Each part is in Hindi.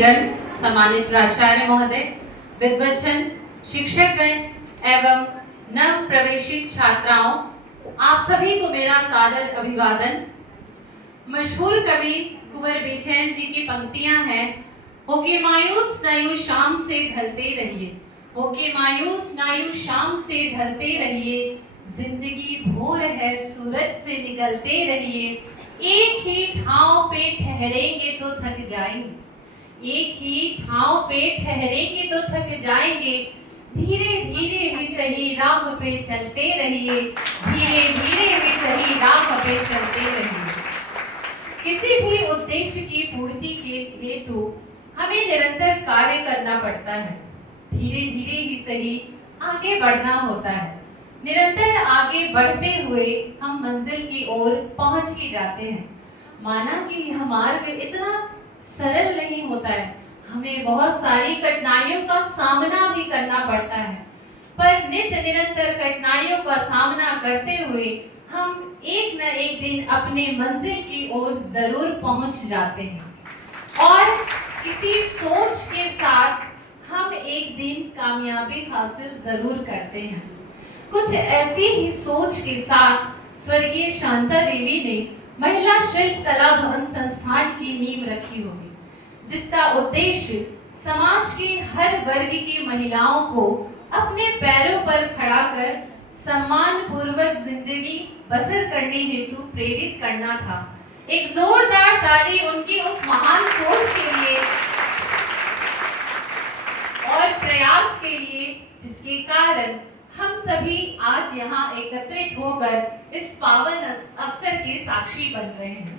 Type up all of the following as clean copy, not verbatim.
सम्मानित प्राचार्य महोदय, विद्वजन, शिक्षकगण एवं नव प्रवेशित छात्राओं, आप सभी को मेरा सादर अभिवादन। मशहूर कवि कुंवर बेचैन जी की पंक्तियां हैं, होके मायूस नायूस शाम से ढलते रहिए, होके मायूस नायूस शाम से ढलते रहिए, जिंदगी भोर है सूरज से निकलते रहिए, एक ही ठाव पे ठहरेंगे तो थक जाएंगे, एक ही ठाव पे ठहरेंगे तो थक जाएंगे, धीरे धीरे ही सही राह पे चलते रहिए, धीरे धीरे ही सही राह पे चलते रहिए। किसी भी उद्देश्य की पूर्ति के हेतु हमें निरंतर कार्य करना पड़ता है, धीरे धीरे ही सही आगे बढ़ना होता है। निरंतर आगे बढ़ते हुए हम मंजिल की ओर पहुंच ही जाते हैं। माना कि यह मार्ग इतना सरल नहीं होता है, हमें बहुत सारी कठिनाइयों का सामना भी करना पड़ता है, पर नित्य निरंतर कठिनाइयों का सामना करते हुए हम एक न एक दिन अपने मंजिल की ओर जरूर पहुंच जाते हैं और किसी सोच के साथ हम एक दिन कामयाबी हासिल जरूर करते हैं। कुछ ऐसी ही सोच के साथ स्वर्गीय शांता देवी ने महिला शिल्प कला भवन संस्थान की नींव रखी होगी, जिसका उद्देश्य समाज की हर वर्ग की महिलाओं को अपने पैरों पर खड़ा कर सम्मान पूर्वक जिंदगी बसर करने हेतु प्रेरित करना था। एक जोरदार ताली उनकी उस महान सोच के लिए और प्रयास के लिए, जिसके कारण हम सभी आज यहाँ एकत्रित होकर इस पावन अवसर के साक्षी बन रहे हैं।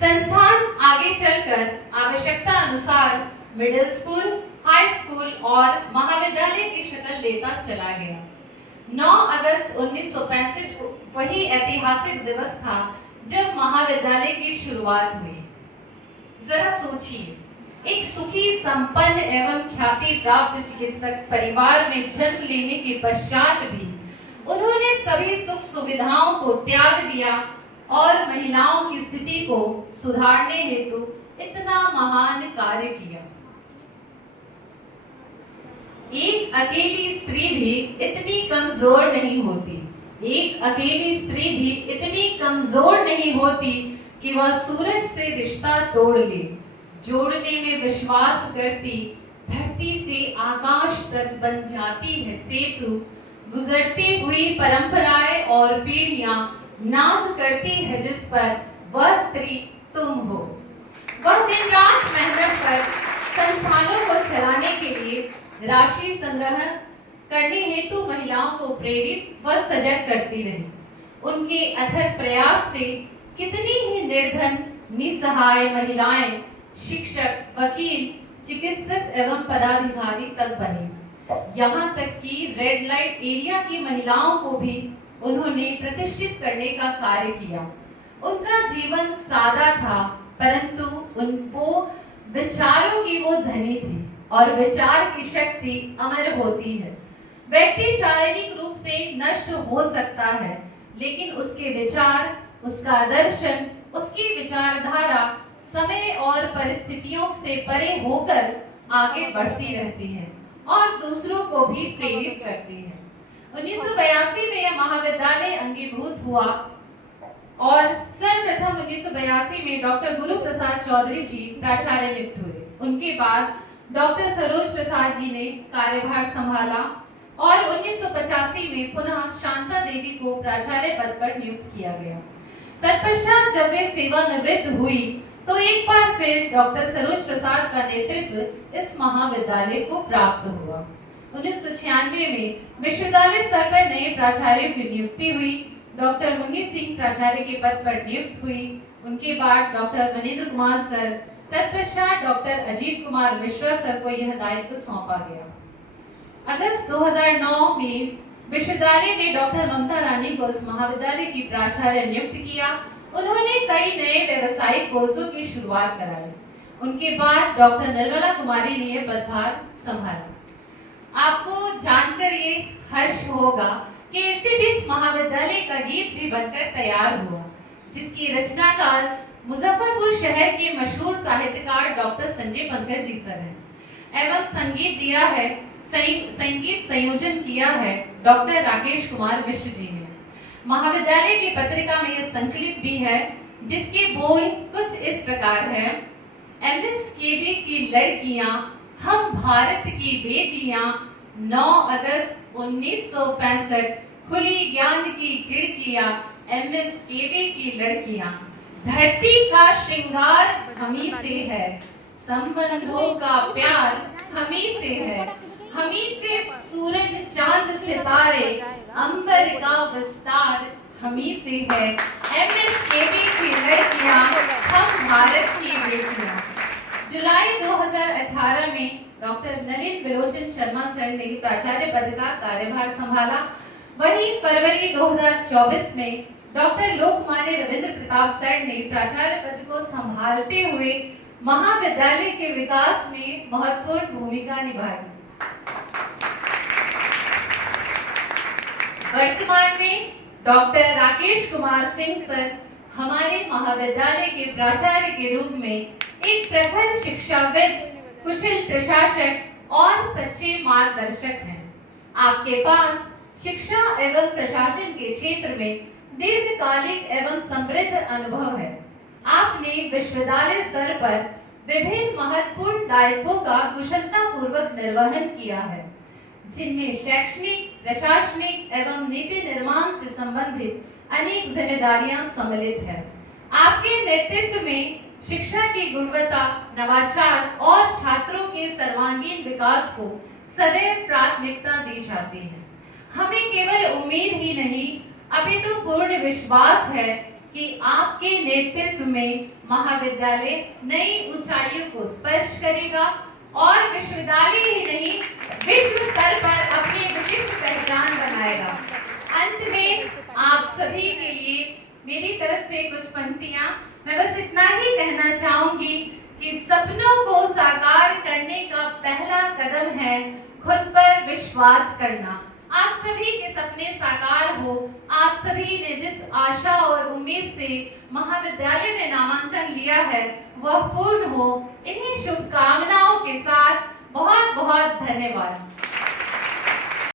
संस्थान आगे चलकर आवश्यकता अनुसार मिडिल स्कूल, हाई स्कूल और महाविद्यालय की शक्ल लेता चला गया। 9 अगस्त 1965 वही ऐतिहासिक दिवस था जब महाविद्यालय की शुरुआत हुई। जरा सोचिए, एक सुखी, संपन्न एवं ख्याति प्राप्त चिकित्सक परिवार में जन्म लेने के पश्चात भी उन्होंने सभी सुख सुविधाओं को त्याग दिया और महिलाओं की स्थिति को सुधारने हेतु इतना महान कार्य किया। एक अकेली स्त्री भी इतनी कमजोर नहीं होती, एक अकेली स्त्री भी इतनी कमजोर नहीं होती कि वह सूरज से रिश्ता तोड़ ले, जोड़ने में विश्वास करती, धरती से आकाश तक बन जाती है सेतु, गुजरती हुई परंपराएं और पीढ़ियां नाज करती है जिस पर, वह स्त्री तुम हो। वह दिन रात मेहनत कर संस्थानों को चलाने के लिए राशि संग्रह करने हेतु महिलाओं को प्रेरित व सजग करती रही। उनके अथक प्रयास से कितनी ही निर्धन, निसहाय महिलाएं शिक्षक, वकील, चिकित्सक एवं पदाधिकारी तक बने। यहाँ तक कि रेड लाइट एरिया की महिलाओं को भी उन्होंने प्रतिष्ठित करने का कार्य किया। उनका जीवन सादा था, परंतु वो विचारों की वो धनी थी और विचार की शक्ति अमर होती है। व्यक्ति शारीरिक रूप से नष्ट हो सकता है, लेकिन उसके विचार, उसका दर्शन, उसकी विचारधारा समय और परिस्थितियों से परे होकर आगे बढ़ती रहती है और दूसरों को भी प्रेरित करती है। 1982 में यह महाविद्यालय अंगीभूत हुआ और सर्वप्रथम 1982 में डॉक्टर गुरु प्रसाद चौधरी जी प्राचार्य नियुक्त हुए। उनके बाद डॉक्टर सरोज प्रसाद जी ने कार्यभार संभाला और 1985 में पुनः शांता देवी को प्राचार्य पद पर नियुक्त किया गया। तत्पश्चात जब वे सेवानिवृत्त हुई तो एक बार फिर डॉक्टर सरोज प्रसाद का नेतृत्व इस महाविद्यालय को प्राप्त हुआ। 1996 में विश्वविद्यालय स्तर पर नए प्राचार्यों की नियुक्ति हुई। डॉक्टर मुन्नी सिंह प्राचार्य के पद पर नियुक्त हुई। उनके बाद डॉक्टर मनेंद्र कुमार सर, तत्पश्चात डॉक्टर अजीत कुमार मिश्रा सर को यह दायित्व सौंपा गया। अगस्त 2009 में विश्वविद्यालय ने डॉक्टर ममता रानी को इस महाविद्यालय की प्राचार्य नियुक्त किया। उन्होंने कई नए व्यवसायिक कोर्सों की शुरुआत कराई। उनके बाद डॉक्टर निर्मला कुमारी ने यह पदभार संभाला। आपको जानकर ये हर्ष होगा कि इसी बीच महाविद्यालय का गीत भी बनकर तैयार हुआ, जिसकी रचनाकार मुजफ्फरपुर शहर के मशहूर साहित्यकार डॉक्टर संजय पंकज जी सर हैं एवं संगीत दिया है, संगीत संयोजन किया है डॉक्टर राकेश कुमार मिश्र जी ने। महाविद्यालय की पत्रिका में यह संकलित भी है, जिसके बोल कुछ इस प्रकार है। एमएसकेवी की लड़कियां, हम भारत की बेटियां, 9 अगस्त 1965, खुली ज्ञान की खिड़कियां, एमएसकेवी की लड़कियां। धरती का श्रृंगार हमी से है, संबंधों का प्यार हमी से है, हमी से सूरज चांद सितारे, अंबर का विस्तार हमी से है। एमएसकेवी की लड़कियां, हम भारत की बेटियां। जुलाई 2018 में डॉक्टर नलिन विलोचन शर्मा सर ने प्राचार्य पद का कार्यभार संभाला। वहीं फरवरी 2024 में डॉक्टर लोकमान्य रविंद्र प्रताप सर ने प्राचार्य पद को संभालते हुए महाविद्यालय के विकास में महत्वपूर्ण भूमिका निभाई। वर्तमान में डॉक्टर राकेश कुमार सिंह सर हमारे महाविद्यालय के प्राचार्य के रूप में एक प्रखर शिक्षाविद, कुशल प्रशासक और सच्चे मार्गदर्शक हैं। आपके पास शिक्षा एवं प्रशासन के क्षेत्र में दीर्घकालिक एवं समृद्ध अनुभव है। आपने विश्वविद्यालय स्तर पर विभिन्न महत्वपूर्ण दायित्वों का कुशलतापूर्वक निर्वहन किया है, जिनमें शैक्षणिक, प्रशासनिक एवं नीति निर्माण से संबंधित अनेक जिम्मेदारियां सम्मिलित हैं। आपके नेतृत्व में शिक्षा की गुणवत्ता, नवाचार और छात्रों के सर्वांगीण विकास को सदैव प्राथमिकता दी जाती है। हमें केवल उम्मीद ही नहीं, अपितु पूर्ण विश्वास है कि आपके नेतृत्व में महाविद्यालय नई ऊंचाइयों को स्पर्श करेगा और विश्वविद्यालय ही नहीं, विश्व स्तर पर अपनी विशिष्ट पहचान बनाएगा। अंत में आप सभी के लिए मेरी तरफ से कुछ पंक्तियां, मैं बस इतना ही कहना चाहूंगी कि सपनों को साकार करने का पहला कदम है खुद पर विश्वास करना। आप सभी के सपने साकार हो, आप सभी ने जिस आशा और उम्मीद से महाविद्यालय में नामांकन लिया है वह पूर्ण हो। इन्हीं शुभकामनाओं के साथ बहुत बहुत धन्यवाद।